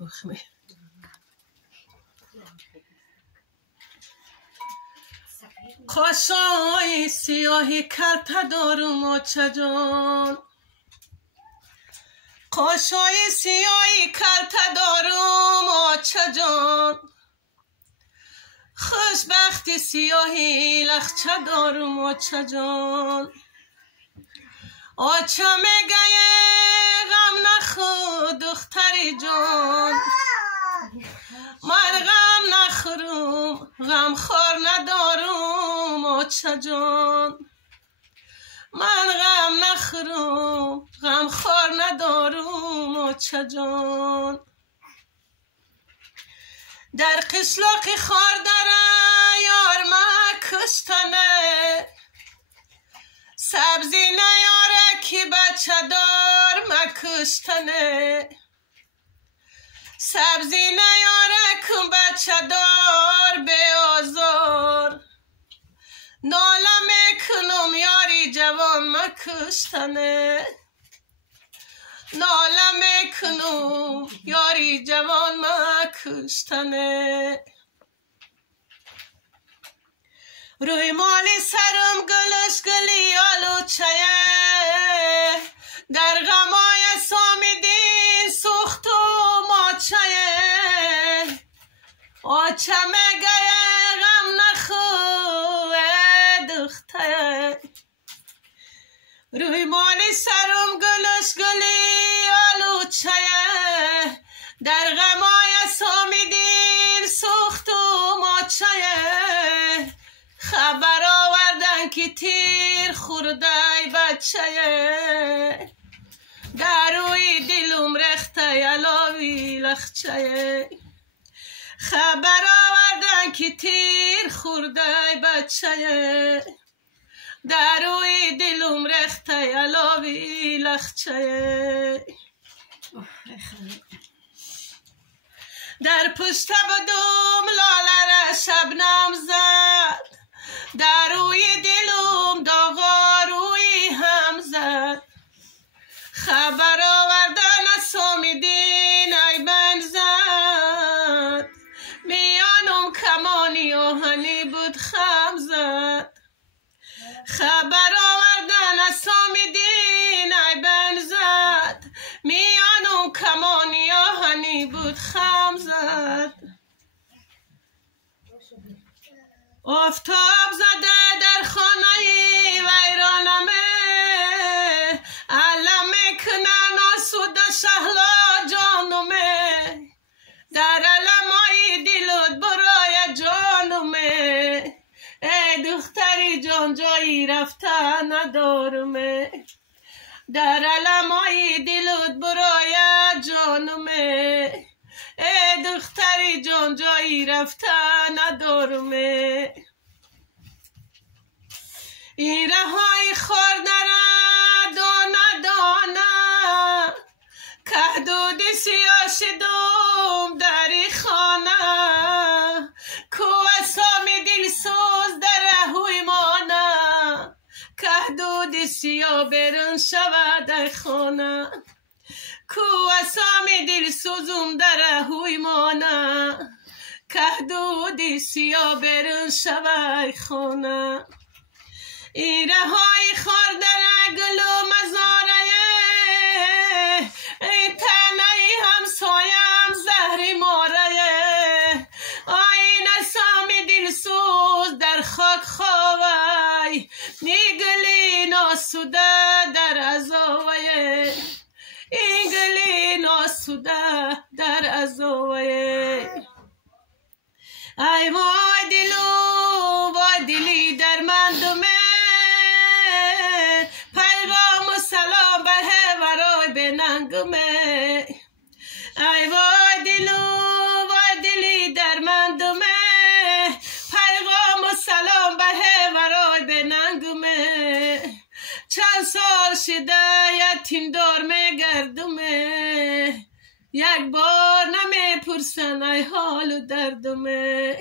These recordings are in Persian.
بخمه قاشای سیاهی کلت دارم آچه جان قاشای سیاهی کلت دارم آچه جان خوشبختی سیاهی لخچه دارم آچه جان آچه میگه غم نخور دختری جان من غم نخورم غم خور ندارم آچه جان من غم نخورم غم خور ندارم آچه جان در قشلاق خار داره یار ما کشتنه سبزی نیاره که بچه دار ما کشتنه سبزی نیاره که بچه دار به آزار ناله میکنم یاری جوان ما کشتنه ناله میکنم یاری جوان ما کشتنه روی مالی سرم گلش گلی آلوچه در غمای سامیدین سوخت و ماچه آچه میگه غم نخواه دخته روی مالی سرم گلش گلی آلوچه در غمای سامیدین سوخت و ماچه خبر آوردن که تیر خورده بچه در روی دلم رخته یلاوی لخچه خبر آوردن که تیر خورده بچه در روی دلم رخته یلاوی لخچه در پشت بدوم لاله را شبنم زد در روی دلم داغا روی هم زد خبر آوردن سامیدین ای بند زد میانم کمانی آهنی بود خم زد خبر آوردن سامیدین ای بند زد میانم کمانی آهنی بود خم زد آفتاب زده در خانه ویرانمه علم میکنن آسوده شهلا جانمه در علمای دلت برای جانمه ای دختری جان جایی رفته ندارمه در علمای دلت برای جانمه ای دختری جان جایی رفته ندارمه این رهای خور داره دانه دانه که دود سیاه شدم در خانه که سامی دل سوز در هوی مانه که دود سیاه برون شود در خانه که سامی دل سوزم در هوی مانه که دود سیاه برون شود خانه این رهای خور در گل و مزاره این تنه همسایم زهری ماره آین سامی دل سوز در خاک خواه نیگلی ناسوده در ازاوه این گلی ناسوده در ازاوه ای وای دلو وای دلی در مندمه پیغام و سلام به ورای بننگمه ای وای دلو وای دلی در مندمه پیغام و سلام به ورای بننگمه چند سال شده یتیم دار میگردمه یک بار نمیپرسن ای حال و دردمه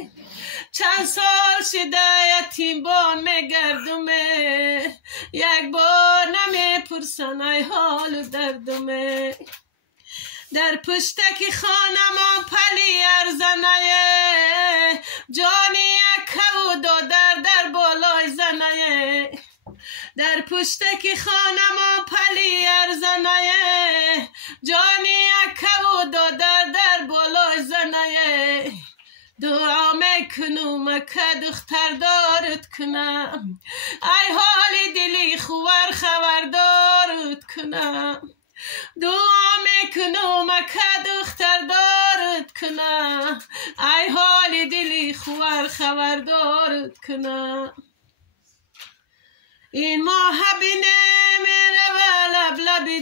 چند سال شده یتیم بان میگردمه یک بار نمیپرسن ای حال و دردمه در پشتک خانم پلی ارزنه جانی اکو در بالای زنه در پشتک خانم پلی ارزنه جانی اکو در بالای زنه دعا میکنم که دختر دارت کنم ای حالی دلی خوار خبردارت کنم دعا میکنم که دختر دارت کنم ای حالی دلی خوار خبردارت کنم این ماه بینه میره و لب لبی